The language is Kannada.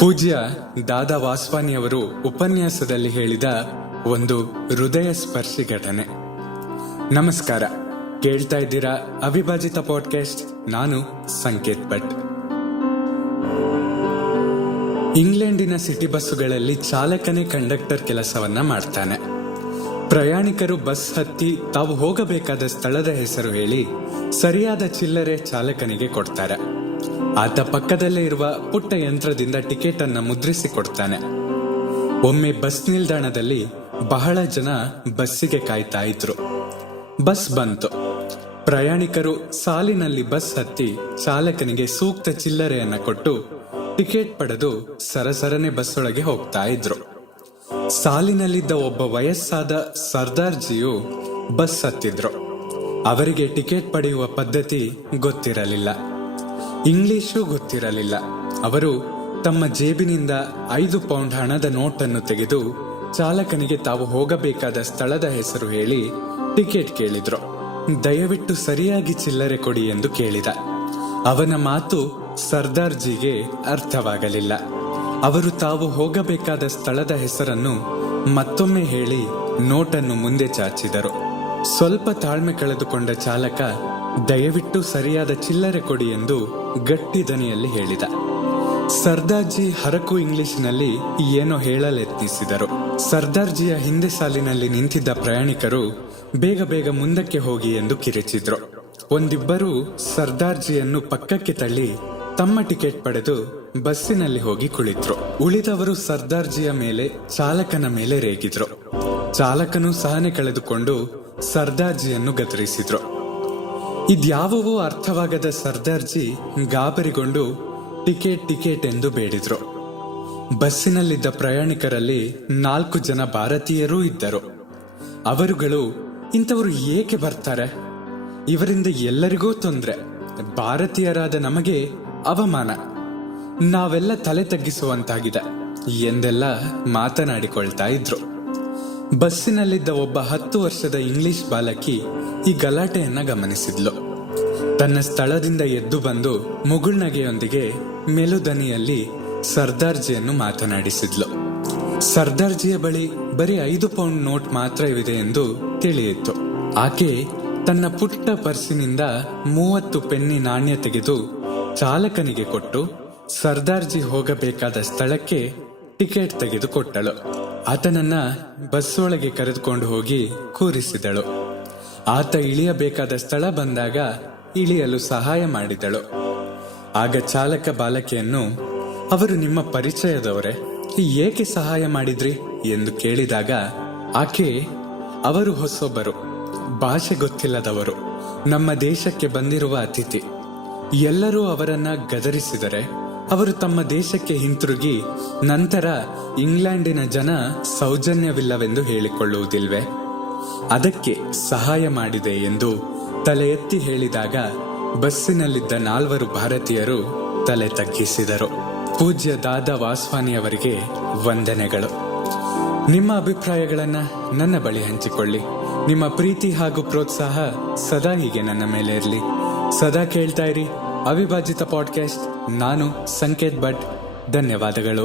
ಪೂಜ್ಯ ದಾದಾ ವಾಸ್ವಾನಿಯವರು ಉಪನ್ಯಾಸದಲ್ಲಿ ಹೇಳಿದ ಒಂದು ಹೃದಯ ಸ್ಪರ್ಶಿ ಘಟನೆ. ನಮಸ್ಕಾರ, ಕೇಳ್ತಾ ಇದ್ದೀರಾ ಅವಿಭಾಜಿತ ಪಾಡ್ಕಾಸ್ಟ್. ನಾನು ಸಂಕೇತ್ ಭಟ್. ಇಂಗ್ಲೆಂಡಿನ ಸಿಟಿ ಬಸ್ಸುಗಳಲ್ಲಿ ಚಾಲಕನೇ ಕಂಡಕ್ಟರ್ ಕೆಲಸವನ್ನ ಮಾಡ್ತಾನೆ. ಪ್ರಯಾಣಿಕರು ಬಸ್ ಹತ್ತಿ ತಾವು ಹೋಗಬೇಕಾದ ಸ್ಥಳದ ಹೆಸರು ಹೇಳಿ ಸರಿಯಾದ ಚಿಲ್ಲರೆ ಚಾಲಕನಿಗೆ ಕೊಡ್ತಾರೆ. ಆತ ಪಕ್ಕದಲ್ಲೇ ಇರುವ ಪುಟ್ಟ ಯಂತ್ರದಿಂದ ಟಿಕೆಟ್ ಅನ್ನ ಮುದ್ರಿಸಿ ಕೊಡ್ತಾನೆ. ಒಮ್ಮೆ ಬಸ್ ನಿಲ್ದಾಣದಲ್ಲಿ ಬಹಳ ಜನ ಬಸ್ಸಿಗೆ ಕಾಯ್ತಾ ಇದ್ರು. ಬಸ್ ಬಂತು. ಪ್ರಯಾಣಿಕರು ಸಾಲಿನಲ್ಲಿ ಬಸ್ ಹತ್ತಿ ಚಾಲಕನಿಗೆ ಸೂಕ್ತ ಚಿಲ್ಲರೆಯನ್ನ ಕೊಟ್ಟು ಟಿಕೆಟ್ ಪಡೆದು ಸರಸರನೆ ಬಸ್ ಒಳಗೆ ಹೋಗ್ತಾ ಇದ್ರು. ಸಾಲಿನಲ್ಲಿದ್ದ ಒಬ್ಬ ವಯಸ್ಸಾದ ಸರ್ದಾರ್ಜಿಯು ಬಸ್ ಹತ್ತಿದ್ರು. ಅವರಿಗೆ ಟಿಕೆಟ್ ಪಡೆಯುವ ಪದ್ಧತಿ ಗೊತ್ತಿರಲಿಲ್ಲ, ಇಂಗ್ಲಿಷು ಗೊತ್ತಿರಲಿಲ್ಲ. ಅವರು ತಮ್ಮ ಜೇಬಿನಿಂದ 5 ಪೌಂಡ್ ಹಣದ ನೋಟನ್ನು ತೆಗೆದು ಚಾಲಕನಿಗೆ ತಾವು ಹೋಗಬೇಕಾದ ಸ್ಥಳದ ಹೆಸರು ಹೇಳಿ ಟಿಕೆಟ್ ಕೇಳಿದ್ರು. ದಯವಿಟ್ಟು ಸರಿಯಾಗಿ ಚಿಲ್ಲರೆ ಕೊಡಿ ಎಂದು ಕೇಳಿದ. ಅವನ ಮಾತು ಸರ್ದಾರ್ಜಿಗೆ ಅರ್ಥವಾಗಲಿಲ್ಲ. ಅವರು ತಾವು ಹೋಗಬೇಕಾದ ಸ್ಥಳದ ಹೆಸರನ್ನು ಮತ್ತೊಮ್ಮೆ ಹೇಳಿ ನೋಟನ್ನು ಮುಂದೆ ಚಾಚಿದರು. ಸ್ವಲ್ಪ ತಾಳ್ಮೆ ಕಳೆದುಕೊಂಡ ಚಾಲಕ ದಯವಿಟ್ಟು ಸರಿಯಾದ ಚಿಲ್ಲರೆ ಕೊಡಿ ಎಂದು ಗಟ್ಟಿ ದನಿಯಲ್ಲಿ ಹೇಳಿದ. ಸರ್ದಾರ್ಜಿ ಹರಕು ಇಂಗ್ಲಿಷಿನಲ್ಲಿ ಏನೋ ಹೇಳಲೆತ್ನಿಸಿದರು. ಸರ್ದಾರ್ಜಿಯ ಹಿಂದೆ ಸಾಲಿನಲ್ಲಿ ನಿಂತಿದ್ದ ಪ್ರಯಾಣಿಕರು ಬೇಗ ಬೇಗ ಮುಂದಕ್ಕೆ ಹೋಗಿ ಎಂದು ಕಿರಿಚಿದ್ರು. ಒಂದಿಬ್ಬರು ಸರ್ದಾರ್ಜಿಯನ್ನು ಪಕ್ಕಕ್ಕೆ ತಳ್ಳಿ ತಮ್ಮ ಟಿಕೆಟ್ ಪಡೆದು ಬಸ್ಸಿನಲ್ಲಿ ಹೋಗಿ ಕುಳಿತರು. ಉಳಿದವರು ಸರ್ದಾರ್ಜಿಯ ಮೇಲೆ, ಚಾಲಕನ ಮೇಲೆ ರೇಗಿದ್ರು. ಚಾಲಕನು ಸಹನೆ ಕಳೆದುಕೊಂಡು ಸರ್ದಾರ್ಜಿಯನ್ನು ಗದರಿಸಿದ್ರು. ಇದ್ಯಾವವೂ ಅರ್ಥವಾಗದ ಸರ್ದಾರ್ಜಿ ಗಾಬರಿಗೊಂಡು ಟಿಕೆಟ್ ಟಿಕೆಟ್ ಎಂದು ಬೇಡಿದ್ರು. ಬಸ್ಸಿನಲ್ಲಿದ್ದ ಪ್ರಯಾಣಿಕರಲ್ಲಿ 4 ಜನ ಭಾರತೀಯರೂ ಇದ್ದರು. ಅವರುಗಳು, ಇಂಥವರು ಏಕೆ ಬರ್ತಾರೆ? ಇವರಿಂದ ಎಲ್ಲರಿಗೂ ತೊಂದರೆ, ಭಾರತೀಯರಾದ ನಮಗೆ ಅವಮಾನ, ನಾವೆಲ್ಲ ತಲೆ ತಗ್ಗಿಸುವಂತಾಗಿದೆ ಎಂದೆಲ್ಲ ಮಾತನಾಡಿಕೊಳ್ತಾ ಇದ್ರು. ಬಸ್ಸಿನಲ್ಲಿದ್ದ ಒಬ್ಬ 10 ವರ್ಷದ ಇಂಗ್ಲಿಷ್ ಬಾಲಕಿ ಈ ಗಲಾಟೆಯನ್ನ ಗಮನಿಸಿದ್ಲು. ತನ್ನ ಸ್ಥಳದಿಂದ ಎದ್ದು ಬಂದು ಮುಗುಳ್ನಗೆಯೊಂದಿಗೆ ಮೆಲುದನಿಯಲ್ಲಿ ಸರ್ದಾರ್ಜಿಯನ್ನು ಮಾತನಾಡಿಸಿದ್ಲು. ಸರ್ದಾರ್ಜಿಯ ಬಳಿ ಬರೀ 5 ಪೌಂಡ್ ನೋಟ್ ಮಾತ್ರವಿದೆ ಎಂದು ತಿಳಿಯಿತು. ಆಕೆ ತನ್ನ ಪುಟ್ಟ ಪರ್ಸಿನಿಂದ 30 ಪೆನ್ನಿ ನಾಣ್ಯ ತೆಗೆದು ಚಾಲಕನಿಗೆ ಕೊಟ್ಟು ಸರ್ದಾರ್ಜಿ ಹೋಗಬೇಕಾದ ಸ್ಥಳಕ್ಕೆ ಟಿಕೆಟ್ ತೆಗೆದುಕೊಟ್ಟಳು. ಆತನನ್ನ ಬಸ್ಸೊಳಗೆ ಕರೆದುಕೊಂಡು ಹೋಗಿ ಕೂರಿಸಿದಳು. ಆತ ಇಳಿಯಬೇಕಾದ ಸ್ಥಳ ಬಂದಾಗ ಇಳಿಯಲು ಸಹಾಯ ಮಾಡಿದಳು. ಆಗ ಚಾಲಕ ಬಾಲಕಿಯನ್ನು, ಅವರು ನಿಮ್ಮ ಪರಿಚಯದವರೇ, ಏಕೆ ಸಹಾಯ ಮಾಡಿದ್ರಿ ಎಂದು ಕೇಳಿದಾಗ ಆಕೆ, ಅವರು ಹೊಸೊಬ್ಬರು, ಭಾಷೆ ಗೊತ್ತಿಲ್ಲದವರು, ನಮ್ಮ ದೇಶಕ್ಕೆ ಬಂದಿರುವ ಅತಿಥಿ. ಎಲ್ಲರೂ ಅವರನ್ನ ಗದರಿಸಿದರೆ ಅವರು ತಮ್ಮ ದೇಶಕ್ಕೆ ಹಿಂತಿರುಗಿ ನಂತರ ಇಂಗ್ಲೆಂಡಿನ ಜನ ಸೌಜನ್ಯವಿಲ್ಲವೆಂದು ಹೇಳಿಕೊಳ್ಳುವುದಿಲ್ವೇ? ಅದಕ್ಕೆ ಸಹಾಯ ಮಾಡಿದೆ ಎಂದು ತಲೆ ಎತ್ತಿ ಹೇಳಿದಾಗ ಬಸ್ಸಿನಲ್ಲಿದ್ದ 4 ಭಾರತೀಯರು ತಲೆ ತಗ್ಗಿಸಿದರು. ಪೂಜ್ಯ ದಾದಾ ವಾಸ್ವಾನಿಯವರಿಗೆ ವಂದನೆಗಳು. ನಿಮ್ಮ ಅಭಿಪ್ರಾಯಗಳನ್ನ ನನ್ನ ಬಳಿ ಹಂಚಿಕೊಳ್ಳಿ. ನಿಮ್ಮ ಪ್ರೀತಿ ಹಾಗೂ ಪ್ರೋತ್ಸಾಹ ಸದಾ ಹೀಗೆ ನನ್ನ ಮೇಲೆ ಇರಲಿ. ಸದಾ ಕೇಳ್ತಾ ಇರಿ ಅವಿಭಾಜಿತ ಪಾಡ್ಕಾಸ್ಟ್. ನಾನು ಸಂಕೇತ್ ಭಟ್. ಧನ್ಯವಾದಗಳು.